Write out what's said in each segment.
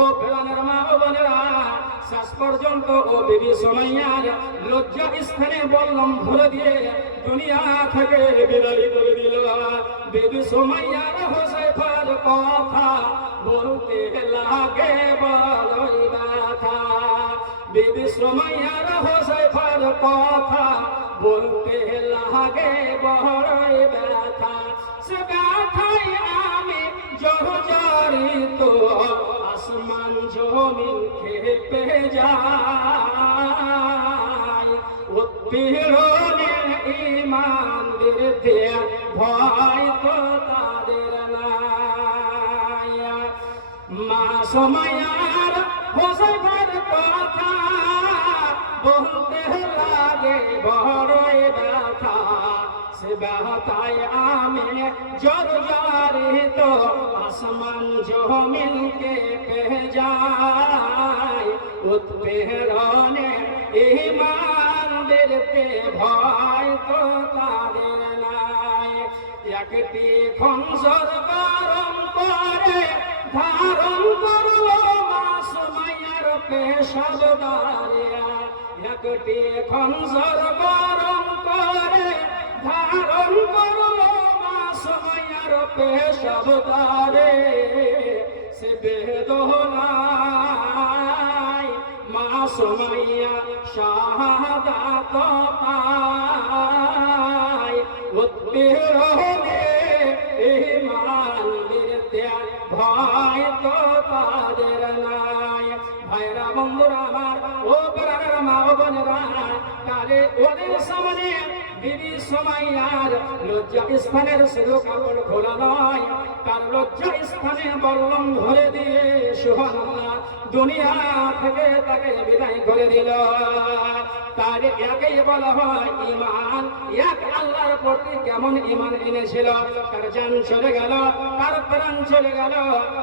ও প্রাণের মা ও বোনেরা, শেষ পর্যন্ত ও বিবি সুমাইয়ার লজ্জা স্থানে বললাম ধরে দিয়ে দুনিয়া থেকে বিদায় করে দিল। বিবি সুমাইয়ার হুযায়ফার কথা বলতে লাগে বড়ই ব্যথা। বিবি সুমাইয়ার হুযায়ফার কথা বলতে লাগে বড়ই ব্যথা। সে ব্যথায় আমি জর্জরিত, আসমান জমিন খেপে যায়। উৎপীড়নে ঈমানদের দেয়া ভয় তো তাদের নাই। মা সুমাইয়ার হুযায়ফার কথা বলতে লাগে বড়ই ব্যথা। সে ব্যথায় আমি জর্জরিত, আসমান জমিন কেঁপে যায়। উৎপীড়নে ঈমানদেরকে ভয় তো তাদের নাই। একটি খঞ্জর গরম করে ধারণ করলো মা সুমাইয়ার পেশাব দাঁড়িয়া। একটি খঞ্জর গরম করে ধারণ করলো মা সুমাইয়ার পেশাব দাঁড়ে। সে বেদনায় মা সুমাইয়া শাহাদাত পায়। উৎপীড়নে ঈমানদের দেয়া ভয় তো তাদের নাই। ভাইরা বন্ধুরা আমার, ও প্রাণের মা ও বোনেরা, কালে ওদের সামনে বিবি সুমাইয়ার লজ্জা স্থানের শুধু কাপড় খোলা নয়, তার লজ্জা স্থানে বল্লম ধরে দিয়ে সুবহানাল্লাহ দুনিয়া থেকে তাকে বিদায় করে দিল। তার একেই বলা হয় ঈমান। এক আল্লাহর প্রতি কেমন ঈমান এনেছিল, তার জান চলে গেল, তার প্রাণ চলে গেল,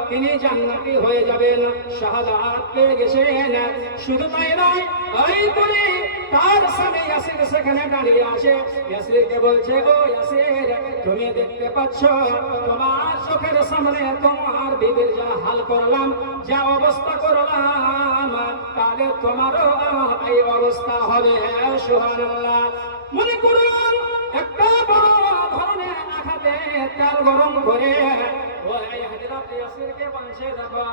তিনি জান্নাতি হয়ে যাবেন, শাহাদাত পেয়ে গেছেন। শুধু তাই নয়, ওই করে তার স্বামী ইয়াসির সেখানে দাঁড়িয়ে আছে। ইয়াসিরকে বলছে, ও ইয়াসির, তুমি দেখতে পাচ্ছ তোমার চোখের সামনে তোমার বিবির যা হাল করলাম, যা অবস্থা করলাম, তাহলে তোমারও এই অবস্থা হবে। সুবহানাল্লাহ। মনে করুন একটা বড় ধরনের আঘাতে তেল গরম করে ওই হযরত ইয়াসিরকে বলছে, দেখো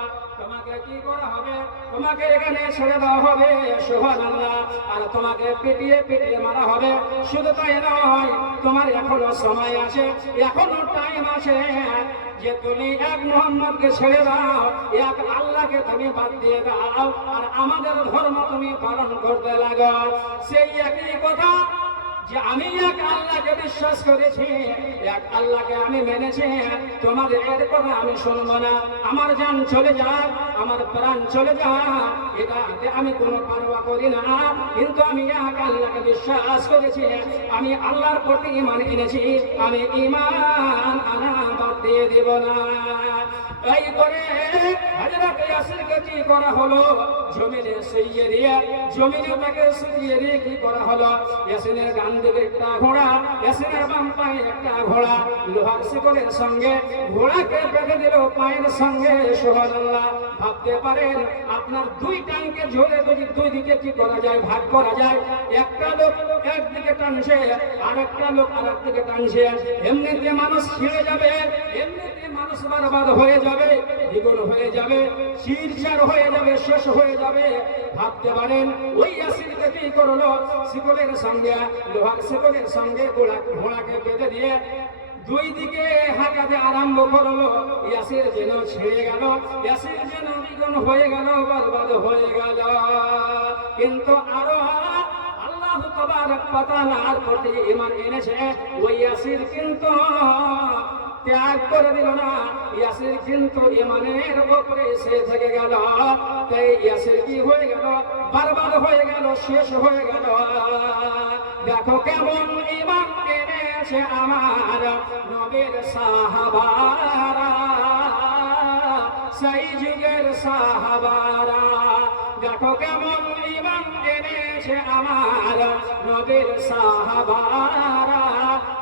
তোমাকে কি করা হবে, তোমাকে এখানে ছেড়ে দেওয়া হবে। সুবহানাল্লাহ। আর তোমাকে পিটিয়ে পিটিয়ে মারা হবে। শুধু তাই নয়, তোমার এখনো সময় আছে, এখনো টাইম আছে যে তুমি এক মুহাম্মদকে ছেড়ে দাও, এক আল্লাহকে তুমি বাদ দিয়ে দাও, আর আমাদের ধর্ম তুমি পালন করতে লাগো। সেই একই কথা যে আমি এক আল্লাহকে বিশ্বাস করেছি, এক আল্লাহকে আমি মেনেছি, তোমাদের এর কথা আমি শুনবো না। আমার জান চলে যাক, আমার প্রাণ চলে যাক, এটাতে আমি কোনো পারোয়া করি না, কিন্তু আমি এক আল্লাহকে বিশ্বাস করেছি, আমি আল্লাহর প্রতি ঈমান এনেছি, আমি ঈমান আনা বাদ দিয়ে দেব না। এই করে হযরত ইয়াসিরকে কি করা হলো, জমিনে শুইয়ে দিয়ে, জমিনে তাকে শুইয়ে দিয়ে কি করা হলো, ইয়াসিনের ডান দিকে একটা ঘোড়া, ইয়াসিনের বাম পায়ে একটা ঘোড়া, লোহার শিকলের সঙ্গে ঘোড়াকে বেঁধে দিল পায়ের সঙ্গে। সুবহানাল্লাহ। ভাবতে পারেন আপনার দুই টানকে ঝোলে যদি দুই দিকে কি করা যায়, ভাগ করা যায়, একটা লোক একদিকে টানছে, আরেকটা লোক আরেক দিকে টানছে, এমনিতে মানুষ ছিঁড়ে যাবে, এমনিতে মানুষ বরবাদ হয়ে যাবে, দ্বিগুণ হয়ে যাবে, চিরচার হয়ে যাবে, শেষ হয়ে যাবে। ভাবতে পারেন ওই ইয়াসিরকে কি করলো, শিকলের সঙ্গে, লোহার শিকলের সঙ্গে ঘোড়াকে বেঁধে দিয়ে দুই দিকে হাঁকাতে আরম্ভ করলো। ইয়াসির যেন ছেড়ে গেল, ইয়াসির যেন দ্বিগুণ হয়ে গেল, বরবাদ হয়ে গেল। কিন্তু আরো আল্লাহ তাবারক ওয়া তাআলার প্রতি ঈমান এনেছে ওই ইয়াসির কিন্তু ত্যাগ করে দিল না। ইয়াসির কিন্তু ঈমানের উপরে সে থেকে গেল। তাই ইয়াসির কি হয়ে গেল, বরবাদ হয়ে গেল, শেষ হয়ে গেল। দেখো কেমন ঈমান এনেছে আমার নবীর সাহাবারা, সেই যুগের সাহাবারা। দেখো কেমন ঈমান এনেছে আমার নবীর সাহাবারা,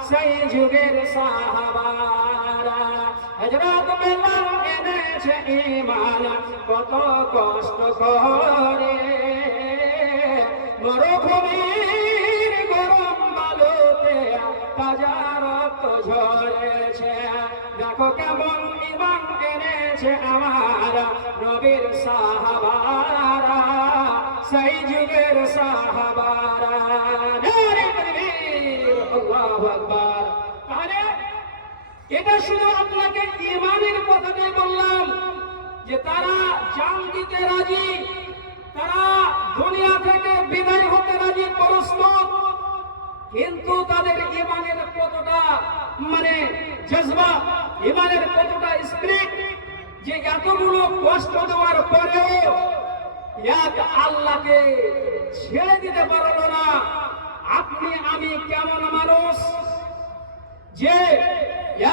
সেই যুগের সাহাবারা। হযরত বেলাল এনেছে ঈমান কত কষ্ট করে, মরুভূমির গরম বালুতে তাজা রক্ত ঝরেছে। দেখো কেমন ঈমান এনেছে আমার নবীর সাহাবারা, সেই যুগের সাহাবারা। নারে তাকবীর, আল্লাহু আকবার। তাহলে এটা শুধু আপনাকে ঈমানের কথাটাই বললাম যে তারা জান দিতে রাজি, তারা দুনিয়া থেকে বিদায় হতে রাজি প্রস্তুত, কিন্তু তাদের ঈমানের কতটা জজবা, ঈমানের কতটা স্পিরিট যে এতগুলো কষ্ট দেওয়ার পরেও এক আল্লাহকে ছেড়ে দিতে পারলো না। আপনি আমি কেমন মানুষ যে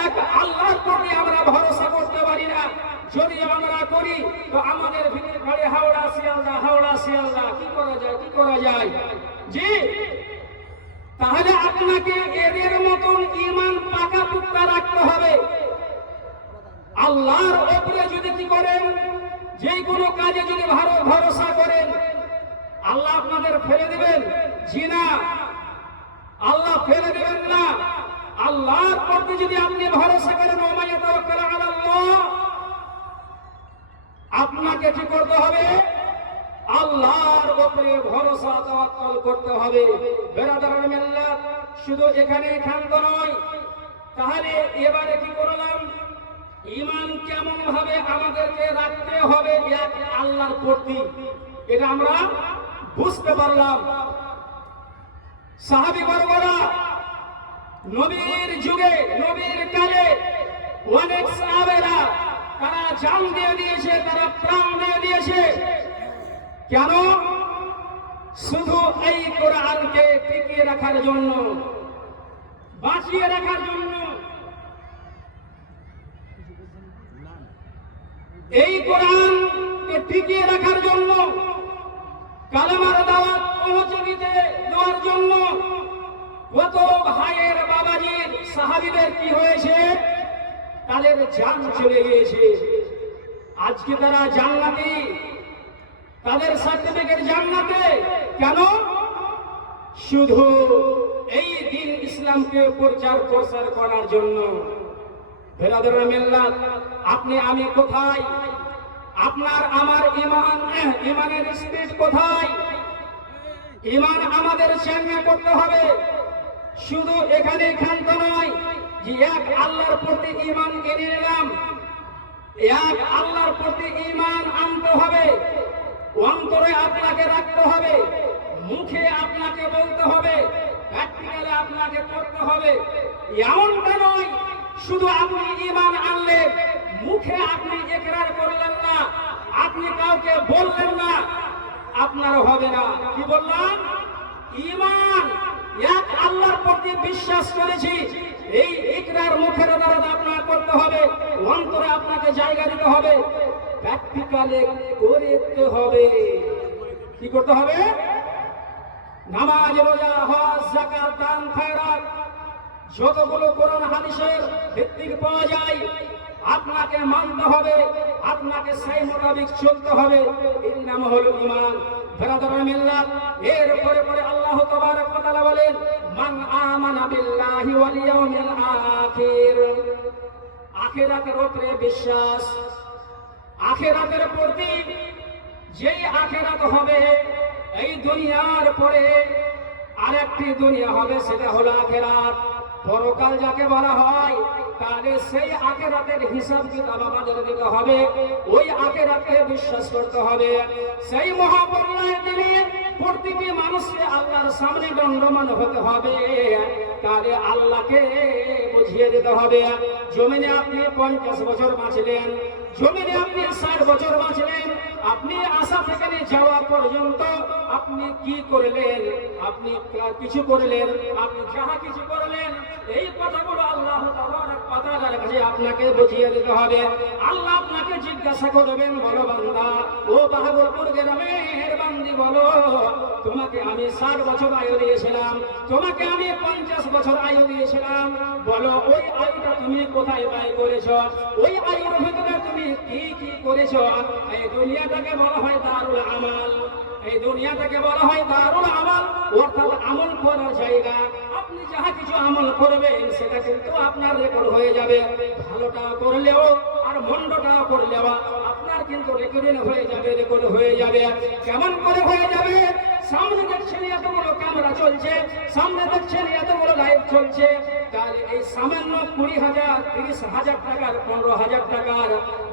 এক আল্লাহর প্রতি আমরা ভরসা করতে পারি না? যদি আমরা করি তো আমাদের ভিতরে ঘরে হাওড়া শিয়ালদা, হাওড়া শিয়ালদা, কি করা যায়, কি করা যায়? জি, তাহলে আপনাকে এদের মতন ঈমান পাকা পুক্তা রাখতে হবে। আল্লাহর উপরে যদি কি করেন, যে কোনো কাজে যদি ভরসা করেন, আল্লাহ আপনাদের ফেলে দিবেন? জি না, আল্লাহ ফেলে দিবেন না। আল্লাহর প্রতি যদি আপনি ভরসা করেন, ওমাইয়া তাওয়াক্কাল আলাল্লাহ, আপনাকে কি করতে হবে? আল্লাহর উপরে ভরসা তাওয়াক্কুল করতে হবে। বেরাদারান মিল্লাত, শুধু এখানে ক্ষান্ত নয়। তাহলে এবারে কি করলাম? ঈমান কেমন ভাবে আমাদেরকে রাখতে হবে এক আল্লাহর প্রতি, এটা আমরা বুঝতে পারলাম। সাহাবী বর্গরা নবীর যুগে, নবীর কালে অনেক সাহাবেরা তারা জান দিয়ে দিয়েছে, তারা প্রাণ দিয়ে দিয়েছে। কেন? শুধু এই কোরআনকে টিকিয়ে রাখার জন্য, বাঁচিয়ে রাখার জন্য। এই কোরআনকে টিকিয়ে রাখার জন্য, কালেমার দাওয়াত পৌঁছে দিতে দেওয়ার জন্য কত ভাইয়ের বাবাজির সাহাবীদের কি হয়েছে? তাদের জান চলে গিয়েছে। আজকে তারা জান্নাতি, তাদের সার্টিফিকেট জান্নাতে। কেন? শুধু এই দিন ইসলামকে প্রচার প্রসার করার জন্য। বেরাদারান মিল্লাত, আপনি আমি কোথায়? আপনার আমার ঈমানের স্পিরিট কোথায়? ঈমান আমাদের চেঙ্গা করতে হবে। শুধু এখানে ক্ষান্ত নয় যে এক আল্লাহর প্রতি ঈমান এনে নিলাম, এক আল্লাহর প্রতি ঈমান আনতে হবে, অন্তরে আপনাকে রাখতে হবে, মুখে আপনাকে বলতে হবে, প্র্যাকটিক্যালে আপনাকে করতে হবে। এমনটা নয় শুধু আপনি ঈমান আনলেন, মুখে আপনি ইকরার করলেন না, আপনি কাউকে বললেন না, আপনার হবে না। কি বললাম? ঈমান, এক আল্লাহর প্রতি বিশ্বাস করেছি, এই ইকরার মুখের দ্বারা আপনার করতে হবে, অন্তরে আপনাকে জায়গা দিতে হবে, প্র্যাকটিক্যালে করতে হবে। কি করতে হবে? নামাজ, রোজা, হজ, যাকাত, দান, খয়রাত, যতগুলো কোরআন হাদিসের ভিত্তিক পাওয়া যায় আপনাকে মানতে হবে, আপনাকে সেই মোতাবেক চলতে হবে। এর নাম হলো ঈমান। বেরাদারান মিল্লাত, এর পরে পরে আল্লাহ তাবারক ওয়া তাআলা বলেন, মান আমানা বিল্লাহি ওয়াল ইয়াউমিল আখির। আখিরাতের উপরে বিশ্বাস, আখিরাতের প্রতি যেই আখিরাত হবে, এই দুনিয়ার পরে আরেকটি দুনিয়া হবে, সেটা হলো আখিরাত। পরকাল যাকে বলা হয়, তাহলে সেই আখিরাতের হিসাব কিতাব আমাদের দিতে হবে, ওই আখিরাতে বিশ্বাস করতে হবে। সেই মহাপরলয়ের দিনে প্রতিটি মানুষকে আল্লাহর সামনে দণ্ডমান হতে হবে, তাহলে আল্লাহকে বুঝিয়ে দিতে হবে। জমিনে আপনি 50 বছর বাঁচলেন, জমিনে আপনি 60 বছর বাঁচলেন, আপনি আশা থেকে যাওয়া পর্যন্ত আপনি কি করলেন, আপনি কিছু করলেন, আপনি যাহা কিছু করলেন, এই কথাগুলো আল্লাহ তাআলার কাছে আপনাকে বুঝিয়ে দিতে হবে। আল্লাহ আপনাকে জিজ্ঞাসা করবেন, বলো বান্দা, ও বাহাদুরপুর গ্রামের বান্দি, বলো তোমাকে আমি 60 বছর আয়ু দিয়েছিলাম, তোমাকে আমি 50 বছর আয়ু দিয়েছিলাম, বলো ওই আয়ুটা তুমি কোথায় ব্যয় করেছ? ওই আয়ুর ভিতরে তুমি কি কি করেছ? এই দুনিয়াটাকে বলা হয় দারুল আমাল। এই দুনিয়াটাকে বলা হয় দারুল আমাল, অর্থাৎ আমল করার জায়গা। আপনি যাহা কিছু আমল করবেন সেটা কিন্তু আপনার রেকর্ড হয়ে যাবে। ভালোটা করলেও আর মন্দটা করলেও আপনার কিন্তু রেকর্ডিং হয়ে যাবে, রেকর্ড হয়ে যাবে। কেমন করে হয়ে যাবে? সামনে দেখছেন এতগুলো ক্যামেরা চলছে, সামনে দেখছেন এতগুলো লাইভ চলছে, তাহলে এই সামান্য 20,000, 30,000 টাকার, 15,000 টাকার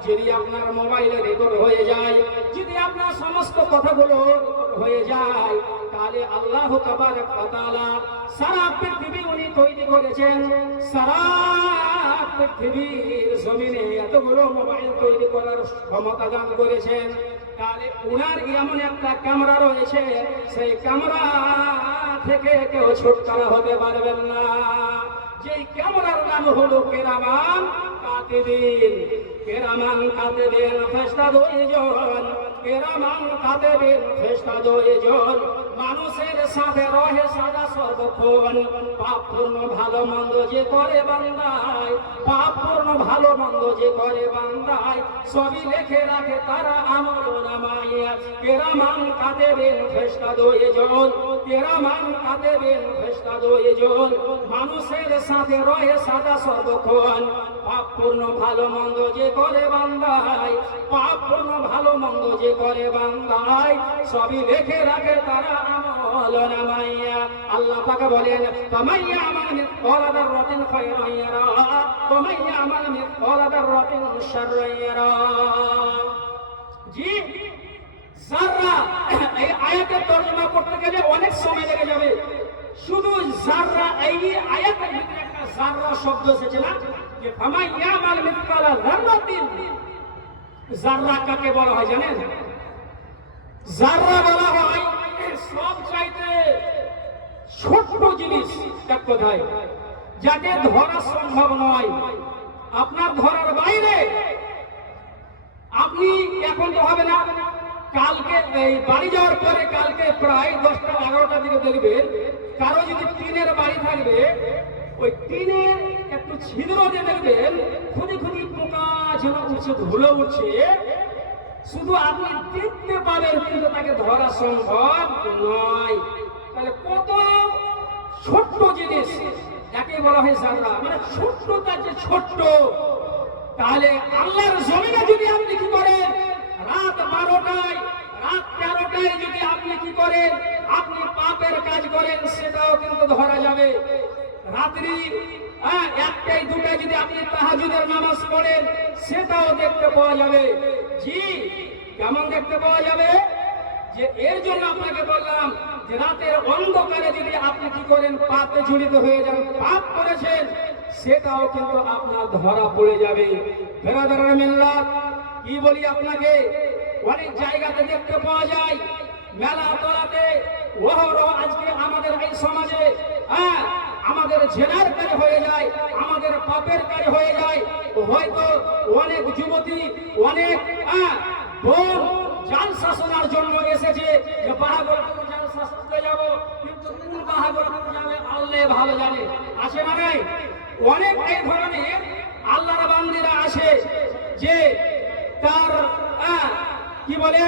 যদি আপনার মোবাইলে রেকর্ড হয়ে যায়, যদি আপনার সমস্ত কথাগুলো হয়ে যায়, তাহলে আল্লাহ তাবারক ওয়া তাআলা সারা পৃথিবী উনি তৈরি করেছেন। সারা পৃথিবীর জমিনে এতগুলো মোবাইল তৈরি করার ক্ষমতা দান করেছেন। তাহলে উনার এমন একটা ক্যামেরা রয়েছে, সেই ক্যামেরা থেকে কেউ ছুটকারা হতে পারবেন না। যেই ক্যামেরার নাম হলো কেরামান কাতিবিন। কেরামান কাতিবিন ফেরেশতা 2 জন, কেরামান কাতিবিন ফেরেশতা 2 জন, মানুষের সাথে রহে সদা সর্বক্ষণ। পাপপূর্ণ ভালো মন্দ যে করে বান্দায়, পাপপূর্ণ ভালো মন্দ যে করে বান্দায়, সবই লিখে রাখে তারা আমলনামায়। কেরামান কাতিবিন ফেরেশতা 2 জন, কেরামান কাতিবিন ফেরেশতা 2 জন, মানুষের সাথে রহে সদা সর্বক্ষণ। পাপপূর্ণ ভালো মন্দ যে করে বান্দায়, পাপপূর্ণ ভালো মন্দ যে করে বান্দায়, সবই লিখে রাখে তারা আমলনামায়। আল্লাহ পাক বলেন, ফামাইয়া আমাল মিসকালা যাররাতিন খায়রান ইয়ারা, ওয়ামাইয়া আমাল মিসকালা যাররাতিন শাররান ইয়ারা। জি, যাররা, এই আয়াতের তরজমা করতে গেলে অনেক সময় লেগে যাবে। শুধু যাররা, এই আয়াতের ভিতরে একটা যাররা শব্দ এসেছে না, যে ফামাইয়া আমাল মিসকালা যাররাতিন। যাররা কাকে বলা হয় জানেন? যাররা বলা হয় সব চাইতে ছোট্ট জিনিস, এক কথায় যাকে ধরা সম্ভব নয়, আপনার ধরার বাইরে। আপনি এখন তো হবে না, কালকে এই বাড়ি যাওয়ার পরে কালকে প্রায় 10টা 11টার দিকে দেখবেন, কারো যদি টিনের বাড়ি থাকবে, ওই টিনের একটু ছিদ্র দিয়ে দেখবেন খুদি খুদি পোকা যেন উঠছে, ধুলো উঠছে, শুধু আপনি দেখতে পাবেন কিন্তু তাকে ধরা সম্ভব নয়। তাহলে কত ছোট্ট জিনিস, যাকে বলা হয় যাররা, মানে ছোট্টটা যে ছোট্ট। তাহলে আল্লাহর জমিনে যদি আপনি কি করেন, রাত 12টায়, রাত 13টায় যদি আপনি কি করেন, আপনি পাপের কাজ করেন, সেটাও কিন্তু ধরা যাবে। রাত্রি 1টায় 2টায় যদি আপনি তাহাজ্জুদের নামাজ পড়েন, সেটাও দেখতে পাওয়া যাবে। জি, কেমন দেখতে পাওয়া যাবে? যে এর জন্য আপনাকে বললাম যে রাতের অন্ধকারে যদি আপনি কি করেন, পাপে জড়িত হয়ে যান, পাপ করেছেন, সেটাও কিন্তু আপনার ধরা পড়ে যাবে। বেরাদারের মিল্লাত, কি বলি আপনাকে, অনেক জায়গাতে দেখতে পাওয়া যায়, মেলা তলাতে ওহরো আজকে আমাদের এই সমাজে আমাদের জেনার কাজ হয়ে যায়, আমাদের পাপের কাজ হয়ে যায়। হয়তো অনেক যুবতী, অনেক বোন জালসা শোনার জন্য এসেছে, যে বাহাদুরপুর জালসা শুনতে যাবো, কিন্তু কোন বাহাদুরপুর যাবে আল্লাহ ভালো জানে। আসে না নাই? অনেক এই ধরনের আল্লাহর বান্দিরা আসে, যে তার কি বলে,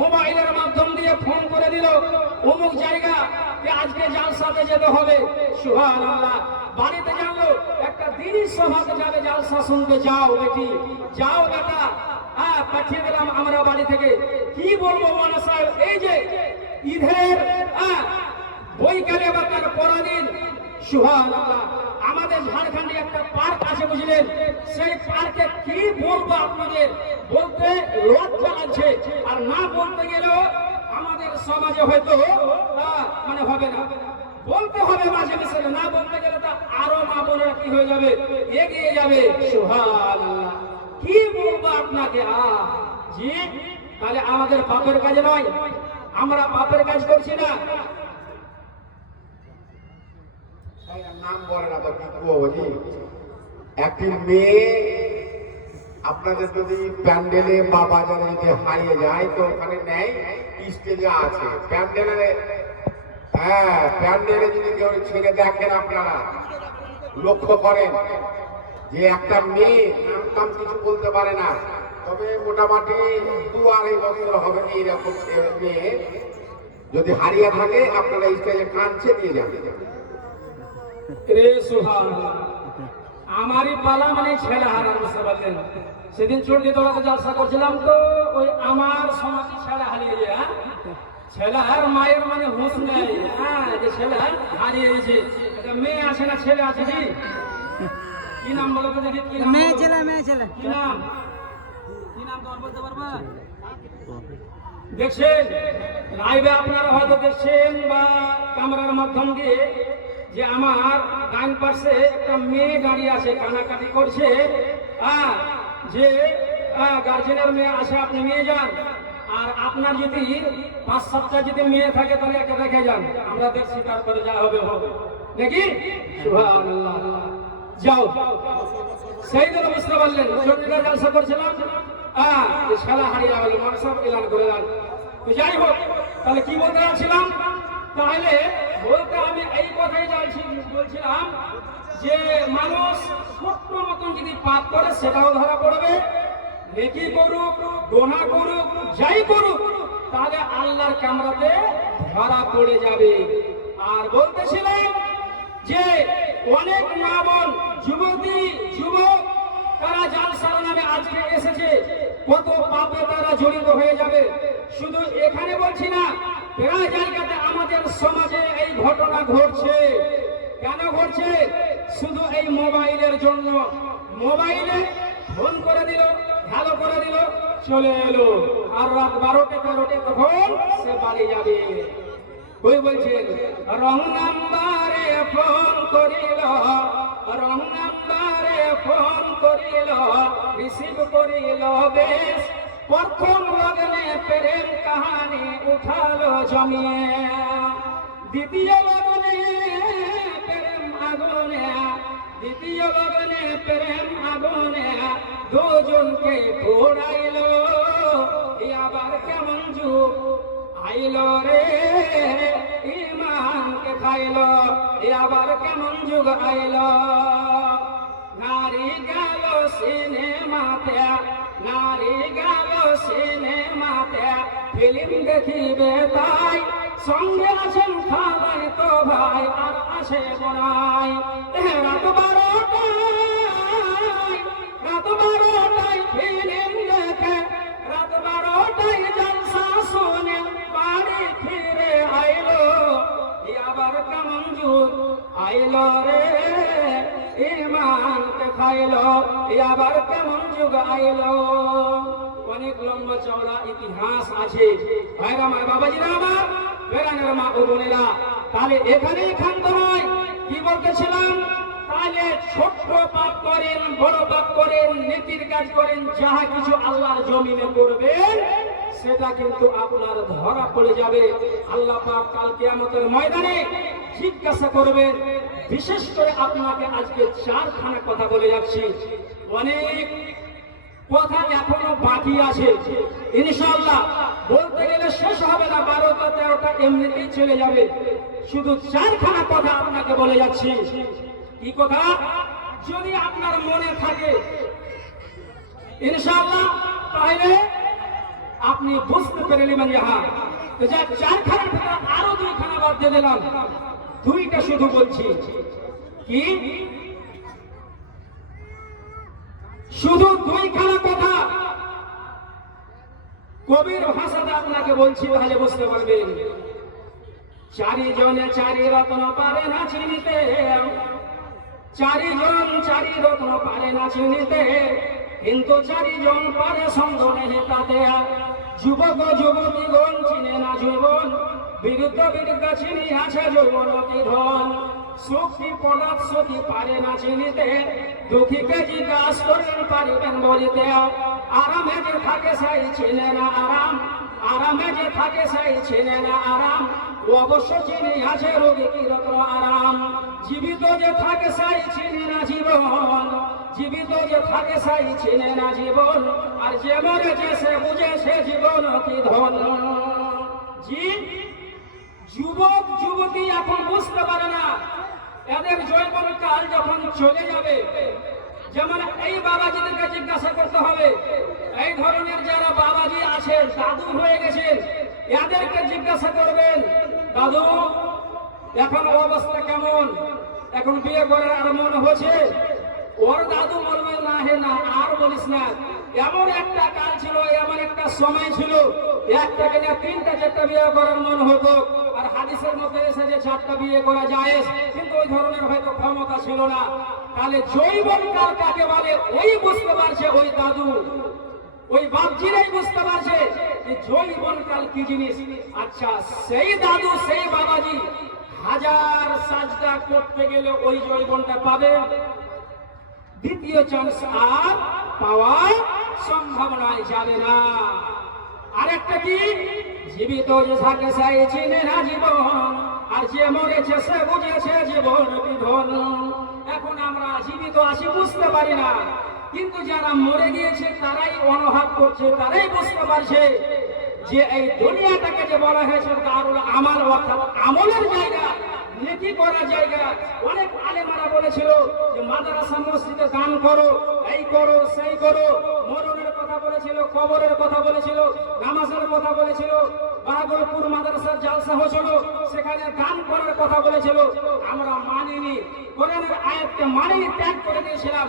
মোবাইলের মাধ্যম দিয়ে ফোন করে দিল, অমুক জায়গা আজকে জালসাতে যেতে হবে। সুবহানাল্লাহ। বাড়িতে জানলো একটা দিনই সভাতে যাবে, জালসা শুনতে, যাও বেটি, যাও বেটা, পাঠিয়ে দিলাম আমরা বাড়ি থেকে। কি বলবো মৌলানা সাহেব, এই যে ঈদের বৈকালে বা তার পরাদিন, সুবহানাল্লাহ, আমাদের ঝাড়খণ্ডে একটা পার্ক আছে, বুঝলেন? সেই পার্কে কি বলবো আপনাদের, বলতে লজ্জা লাগছে, আর না বলতে গেলেও আমাদের সমাজে হয়তো মানে হবে না, বলতে হবে মাঝে মাঝে, না বলতে গেলে তা আরো মা বোনেরা কি হয়ে যাবে, এগিয়ে যাবে। সুবহানাল্লাহ। কি বলবো আপনাকে, জি, তাহলে আমাদের পাপের কাজ নয়, আমরা পাপের কাজ করছি না। নাম বলে না তো কি করবো জি। একটি মেয়ে আপনাদের যদি প্যান্ডেলে বা বাজারে যদি হারিয়ে যায় তো ওখানে নেয় স্টেজে আছে প্যান্ডেলে। হ্যাঁ, প্যান্ডেলে যদি কেউ ছেড়ে দেখেন আপনারা লক্ষ্য করেন যে একটা মেয়ে নাম কিছু বলতে পারে না, তবে মোটামুটি 2-2.5 বছর হবে এইরকম মেয়ে যদি হারিয়ে থাকে আপনারা স্টেজে কাঁদছে নিয়ে যান। রে সুবহানাল্লাহ, আমারই পালা মানে ছেলে হারার, বুঝতে পারলেন? সেদিন চুড়ি তোলাতে জলসা করছিলাম তো ওই আমার সমাজে ছেলে হারিয়ে যায়। হ্যাঁ, ছেলের মায়ের মানে হুঁশ নেই। হ্যাঁ, যে ছেলে হারিয়ে গেছে, এটা মেয়ে আছে না ছেলে আছে? জি, কি নাম বলো তো দেখি? কি নাম? মেয়ে ছেলে, মেয়ে ছেলে। কি নাম? কি নাম তোমার বলতে পারবা? দেখছেন লাইভে, আপনারা হয়তো দেখছেন বা ক্যামেরার মাধ্যম দিয়ে যে আমার ডান পাশে একটা মেয়ে দাঁড়িয়ে আছে, কানাকাটি করছে। যে গার্জেনের মেয়ে আছে, আপনি নিয়ে যান। আর আপনার যদি 5-7টা যদি মেয়ে থাকে তাহলে একটা রেখে যান, আমরা দেখছি তারপরে যা হবে হবে নাকি। সুবহানাল্লাহ, যাও। সেই দিন বুঝতে পারলেন চন্দ্রিকা জলসা করছিলাম, যে শালা হারিয়ে গেল, মনসব এলান করে দেন। তো যাই হোক, তাহলে কি বলতে যাচ্ছিলাম? তাহলে বলতে আমি এই কথাই বলছিলাম যে মানুষ ছোট্ট মতন যদি পাপ করে সেটাও ধরা পড়বে, নেকি করুক গোনা করুক যাই করুক তাহলে আল্লাহর কামরাতে ধরা পড়ে যাবে। আর বলতেছিলাম যে অনেক মা বোন, যুবতী যুবক তারা জালসার নামে আজকে এসেছে, কত পাপে তারা জড়িত হয়ে যাবে। শুধু এখানে বলছি না, প্রায় জায়গাতে আমাদের সমাজে এই ঘটনা ঘটছে। কেন ঘটছে? শুধু এই মোবাইলের জন্য। মোবাইলে ফোন করে দিল, ভালো করে দিল, চলে এলো, আর রাত 12টা-13টা তখন সে বাড়ি যাবে। ওই বলছেন রং নাম্বারে ফোন করিল, রং নাম্বারে ফোন করিল, রিসিভ করিল বেশ, প্রথম লগ্নে প্রেম কাহানি উঠালো জমিয়ে, দ্বিতীয় লগ্নে প্রেম আগুনে, দ্বিতীয় লগ্নে প্রেম আগুনে দুজনকে পোড়াইল। আবার কেমন যুগ আইল রে, ইমানকে খাইল, আবার কেমন যুগ আইল। নারী গেল সিনেমাতে, নারী গেল সিনেমাতে, ফিল্ম দেখিবে তাই, সঙ্গে আছেন খাবাই তো ভাই, আর আসে বোনাই। রাত 12টায়, রাত 12টায় ফিল্ম দেখে, রাত 12টায় জলসা শুনে বাড়ি ফিরে আইলো, আবার কেমন যুগ আইল রে, ইমানকে খাইল, আবার কেমন যুগ আইল। অনেক লম্বা চওড়া ইতিহাস আছে ভাইরা, আমার বাবাজিরা, আমার বেড়ানের মা ও বোনেরা। তাহলে এখানেই ক্ষান্ত নয়, কি বলতেছিলাম? তাহলে ছোট্ট পাপ করেন, বড় পাপ করেন, নীতির কাজ করেন, যাহা কিছু আল্লাহর জমিনে করবেন সেটা কিন্তু আপনার ধরা পড়ে যাবে। আল্লাহ পাক কাল কিয়ামতের ময়দানে জিজ্ঞাসা করবেন। বিশেষ করে আপনাকে আজকে 4খানা কথা বলে যাচ্ছি, অনেক কথা এখনো বাকি আছে, ইনশাআল্লাহ বলতে গেলে শেষ হবে না, 12টা-13টা এমনিতেই চলে যাবে। শুধু 4খানা কথা আপনাকে বলে যাচ্ছি। কি কথা? যদি আপনার মনে থাকে ইনশাআল্লাহ তাহলে আপনি বুঝতে পেরে নেবেন যে হ্যাঁ, তো যা 4খানার ভিতরে আরো 2খানা বাদ দিয়ে দিলাম, 2টা শুধু বলছি। কি? শুধু 2খানা কথা কবির ভাষাতে আপনাকে বলছি, তাহলে বুঝতে পারবেন। 4 জনে 4 রত্ন পারে না চিনিতে, 4 জন 4 রত্ন পারে না চিনিতে, কিন্তু 4 জন পারে সন্দেহ তাতে। যুবক যুবতীগণ চিনে না যৌবন, বিরুদ্ধ বিরুদ্ধ চিনি আছে যৌবন কি ধন। সুখী পদার্থ সুখী পারে না চিনিতে, দুঃখীকে জিজ্ঞাসা করলেন পারিবেন বলিতে। আরামে যে থাকে সেই চিনে না আরাম, আরামে যে থাকে সেই চিনে না আরাম, অবশ্য চিনি আছে রোগী কি রত্ন আরাম। জীবিত যে থাকে সেই চিনে না জীবন, জীবিত যে থাকে সেই চিনে না জীবন, আর যে মরেছে সে বুঝেছে জীবন কি ধন। যুবক যুবতী এখন বুঝতে পারে না এদের যৌবন কাল যখন চলে যাবে। যেমন এই বাবাজিদেরকে জিজ্ঞাসা করতে হবে, এই ধরনের যারা বাবাজি আছেন দাদু হয়ে গেছেন এদেরকে জিজ্ঞাসা করবেন, দাদু এখন অবস্থা কেমন, এখন বিয়ে করার আর মন হচ্ছে? ওর দাদু বলবে না হে না আর বলিস না, এমন একটা কাল ছিল, এমন একটা সময় ছিল একটাকে না তিনটা চারটা বিয়ে করার মন হতো। আর হাদিসের মধ্যে এসে যে চারটা বিয়ে করা যায়, কিন্তু ওই ধরনের হয়তো ক্ষমতা ছিল না। তাহলে যৌবন কাল কাকে বলে ওই বুঝতে পারছে, ওই দাদু ওই বাপজিরাই বুঝতে পারছে যে যৌবন কাল কি জিনিস। আচ্ছা সেই দাদু সেই বাবাজি হাজার সাজদা করতে গেলে ওই যৌবনটা পাবে? দ্বিতীয় চান্স আর পাওয়া সম্ভাবনায় যাবে না। আরেকটা কি, জীবিত যে থাকে সেই চিনে না জীবন, আর যে মরেছে সে বুঝেছে জীবন বিধন। এখন আমরা জীবিত আছি বুঝতে পারি না, কিন্তু যারা মরে গিয়েছে তারাই অনুভব করছে, তারাই বুঝতে পারছে যে এই দুনিয়াটাকে যে বলা হয়েছে দারুল আমাল, অর্থাৎ আমলের জায়গা, নেকি করার জায়গা। অনেক আলেমারা বলেছিল যে মাদ্রাসা মসজিদে দান করো, এই করো সেই করো, মরণের কথা বলেছিল, কবরের কথা বলেছিল, নামাজের কথা বলেছিল, বাহাদুরপুর মাদ্রাসার জালসা হয়েছিল সেখানে দান করার কথা বলেছিল। আমরা মানিনি, কোরআনের আয়াতকে মানিনি, ত্যাগ করে দিয়েছিলাম।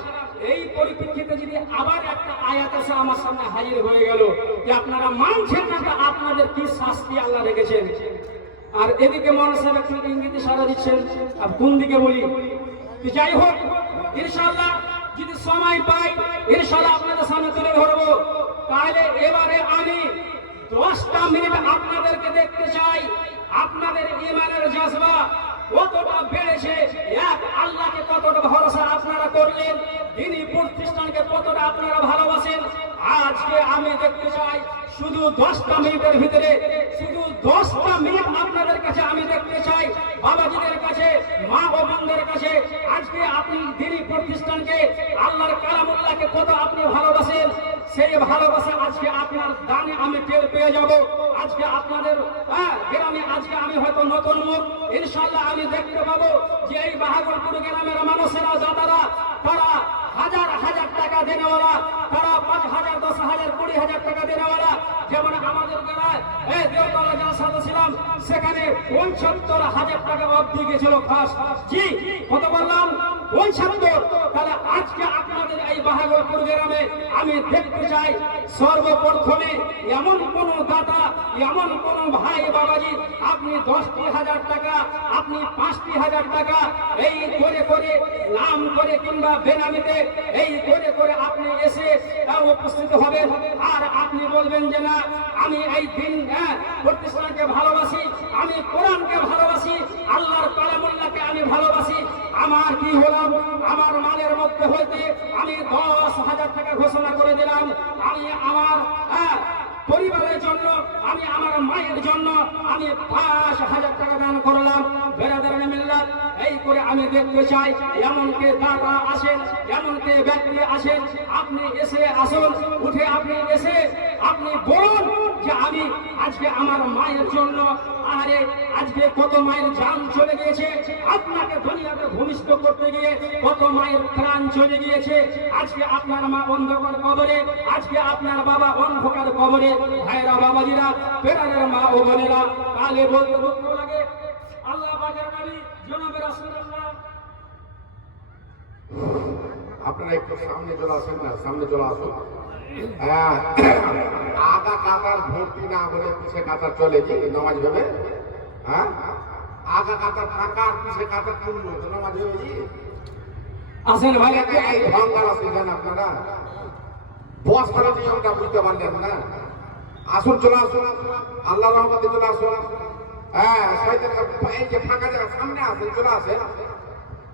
এই পরিপ্রেক্ষিতে যদি আবার একটা আয়াত এসে আমার সামনে হাজির হয়ে গেল যে আপনারা মানছেন না, আপনাদের কি শাস্তি আল্লাহ রেখেছেন। আর এদিকে মানুষের একটু ইঙ্গিতে সারা দিচ্ছেন, আর কোন দিকে বলি তো যাই হোক, ইনশাআল্লাহ যদি সময় পাই ইনশাআল্লাহ আপনাদের সামনে তুলে ধরবো। তাহলে এবারে আমি 10টা মিনিট আপনাদেরকে দেখতে চাই, আপনাদের ঈমানের জজবা কতটা বেড়েছে, এক আল্লাহকে কতটা ভরসা আপনারা করলেন, দ্বীনি প্রতিষ্ঠানকে কতটা আপনারা ভালোবাসেন। আজকে আমি দেখতে চাই শুধু 10টা মিনিটের ভিতরে, শুধু 10টা মিনিট আপনাদের কাছে আমি দেখতে চাই, বাবাজিদের কাছে, মা ও বোনদের কাছে, আজকে আপনি দ্বীনি প্রতিষ্ঠানকে, আল্লাহর কালামুল্লাহকে কত আপনি ভালোবাসেন। সেই ভালোবাসা আজকে আপনার দানে আমি টের পেয়ে যাব। আজকে আপনাদের গ্রামে আজকে আমি হয়তো নতুন মুখ, ইনশাআল্লাহ আমি দেখতে পাবো যে এই বাহাদুরপুর গ্রামের মানুষেরা যারা তারা হাজার হাজার টাকা দেনেওয়ালা, তারা 5,000, 10,000, 20,000 টাকা দেনেওয়ালা। যেমন আমাদের গ্রামে দেওতলা জালসাতে ছিলাম, সেখানে 75,000 টাকা অবধি গেছিল খাস। জি কত বললাম? 75। তাহলে আজকে আপনাদের এই বাহাদুরপুর গ্রামে আমি দেখতে চাই সর্বপ্রথমে এমন কোন দাতা, এমন কোন ভাই বাবাজি আপনি 10,000 টাকা, আপনি 5,000 টাকা এই করে করে নাম করে কিংবা বেনামিতে এই করে করে আপনি এসে উপস্থিত হবেন। আর আপনি বলবেন যে না আমি এই দিন প্রতিষ্ঠানকে ভালোবাসি, আমি কোরআনকে ভালোবাসি, আল্লাহর কালামুল্লাহকে আমি ভালোবাসি। আমার কি হলাম, আমার মালের মধ্যে হইতে আমি 10,000 টাকা ঘোষণা করে দিলাম, আমি আমার পরিবারের জন্য, আমি আমার মায়ের জন্য আমি 5,000 টাকা দান করলাম। বেরাদারানে মিল্লাত এই করে আমি দেখতে চাই এমন কে দাতা আসেন, এমন কে ব্যক্তি আসেন, আপনি এসে আসুন, উঠে আপনি এসে আপনি বলুন যে আমি আজকে আমার মায়ের জন্য, আরে আজকে কত মায়ের জান চলে গিয়েছে, আপনাকে দুনিয়াতে ভূমিষ্ঠ করতে গিয়ে কত মায়ের প্রাণ চলে গিয়েছে। আজকে আপনার মা অন্ধকার কবরে, আজকে আপনার বাবা অন্ধকার কবরে। ভাইরা বাবাজিরা, পেরানের মা ও বোনেরা, কালে বলতে দুঃখ লাগে আল্লাহ পাকের নবী জনাবে রাসূলুল্লাহ। আপনারা একটু সামনে চলে আসেন না, সামনে চলে আসুন। আগা কাতার ভর্তি না হলে পিছে কাতার চলে কি নামাজ হবে? হ্যাঁ, আগা কাতার ফাঁকা আর পিছে কাতার তুললো তো নামাজ হবে কি? আসেন ভাই, এই ভঙ্গার আসেন আপনারা, বস করার নিয়মটা বুঝতে পারলেন না। আসুন, চলে আসুন, আল্লাহ রহমতে চলে আসুন। হ্যাঁ, এই যে ফাঁকা জায়গা সামনে আসেন, চলে আসেন।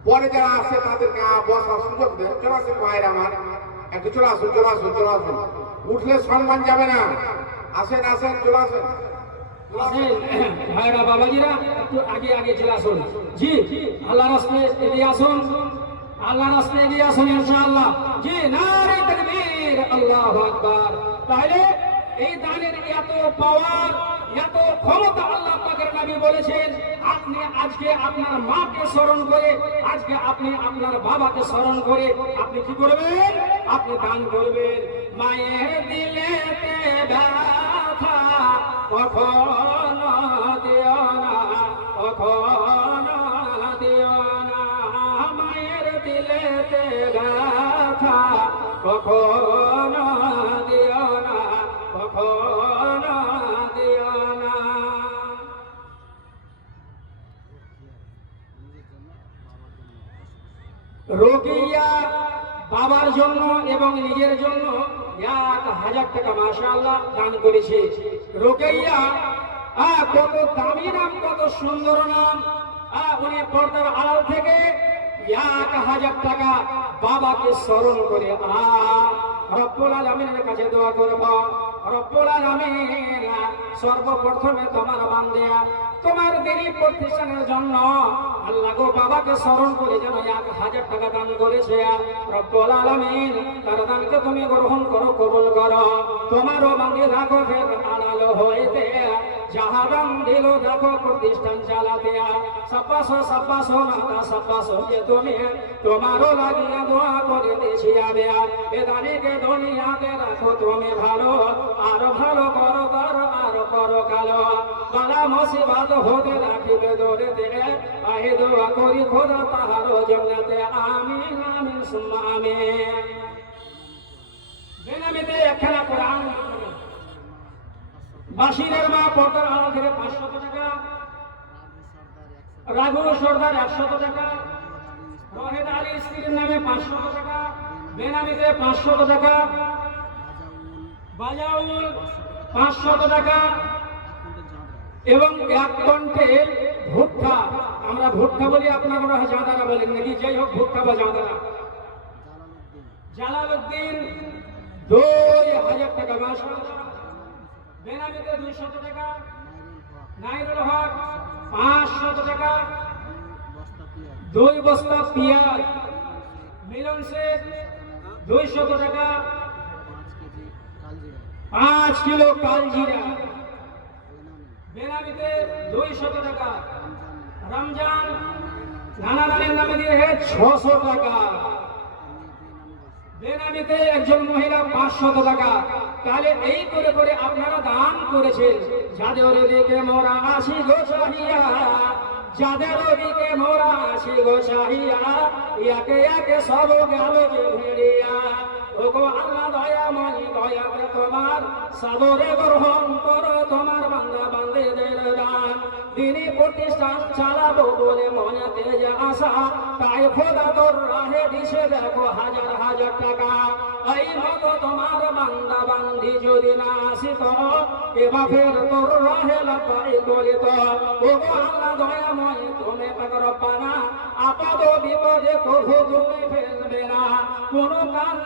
পরে যারা আসে তাদেরকে বসার সুযোগ দেন। চলে আসুন ভাইরা আমার, একটু চলে আসুন, চলে আসুন, চলে আসুন। উঠলে সম্মান যাবে না। আসেন আসেন, চলে আসেন। আসেন ভাইরা বাবাজিরা, একটু আগে আগে চলে আসুন। জি, আল্লাহর রাস্তে এগিয়ে আসুন, আল্লাহর রাস্তে এগিয়ে আসুন ইনশাআল্লাহ। জি, নারে তাকবীর, আল্লাহু আকবার। তাহলে এই দানের এত পাওয়ার, এত ক্ষমতা আল্লাহ পাকের নবী বলেছেন, আপনি আজকে আপনার মাকে স্মরণ করে, আজকে আপনি আপনার বাবাকে স্মরণ করে আপনি কি করবেন? আপনি দান করবেন। মায়ের দিলেতে ব্যথা কখনো দিও না, কখনো দিও না, মায়ের দিলেতে ব্যথা কখনো দিও না, কখনো দিও না। রোগিয়া বাবার জন্য এবং নিজের জন্য 1000 টাকা মাশাআল্লাহ দান করেছে। রোকেইয়া কত দামি নাম, কত সুন্দর নাম। উনি পর্দার আড়াল থেকে 1000 টাকা বাবাকে স্মরণ করে রব্বুল আলামিনের কাছে দোয়া করব। রব্বুল আলামিন সর্বপ্রথমে তোমার বান্দা তোমার দিনী প্রতিষ্ঠানের জন্য আল্লাহ গো বাবাকে স্মরণ করে যেন 1000 টাকা দান করেছে। রব্বুল আলামিন তার দানকে তুমি গ্রহণ করো, কবুল করো। তোমারও বান্দা রাখো ফের আড়াল হইতে জাহাদাম দিল দেখো প্রতিষ্ঠান চালাতে। সাব্বাসো মাতা সাব্বাসো যে তুমি তোমারও লাগিয়ে দোয়া করে দিয়েছি আমি। এ দানিকে দুনিয়াতে রাখো তুমি ভালো, আর ভালো করো তার আর করো কালো। বালা মুসিবত হতে রাখিবে দৌড়েতে, আহে দোয়া করি খোদা তাহারও জন্নতে। আমিন আমিন সুম্মা আমিন। বেনামিতে একখানা কোরআন বাসিরের মা পর্দার আড়াল থেকে 500 টাকা, রাঘু সর্দার 100 টাকা, রহেদ আলী স্ত্রীর নামে 500 টাকা, বেনামিতে 500 টাকা, বাজাউল 500 টাকা এবং 1 কুইন্টাল ভুট্টা। আমরা ভুট্টা বলি, আপনারা মনে হয় জাঁদারা বলেন নাকি? যাই হোক, ভুট্টা বা জাঁদারা। জালালউদ্দিন 2000 টাকা মাশাআল্লাহ। বেনামিতে 200 টাকা, নাইরুল হক 500 টাকা, 2 বস্তা পেঁয়াজ, মিলন শেখ 200 টাকা, 5 কিলো কালজিরা। বেনামিতে 200 টাকা, রমজান নানা নানির নামে দিয়ে 600 টাকা। বেনামিতে একজন মহিলা 500 টাকা। তাহলে এই করে করে আপনারা দান করেছেন। যাদের দিকে মোরা আসি গো চাহিয়া, যাদের দিকে মোরা আসি গো চাহিয়া, একে একে সব গেল যে ভেড়িয়া। ওগো আল্লাহ দয়াময়, দয়া করে তোমার সাদরে গ্রহণ করো তোমার বান্দা বান্দীদের দান। দিনী প্রতিষ্ঠান চালাবো বলে মনেতে যে আশা, তাই খোদা তোর রাহে দিছে দেখো 1000 টাকা। এই মতো তোমার বান্দা বান্দি যদি না আসিত, এবার ফের তোর রাহে লাপাই করিত। ওগো আল্লাহ দয়াময়, তুমি পাক রব্বানা, আপদ বিপদে কভু তুমি ফেলবে না। কোনো কাল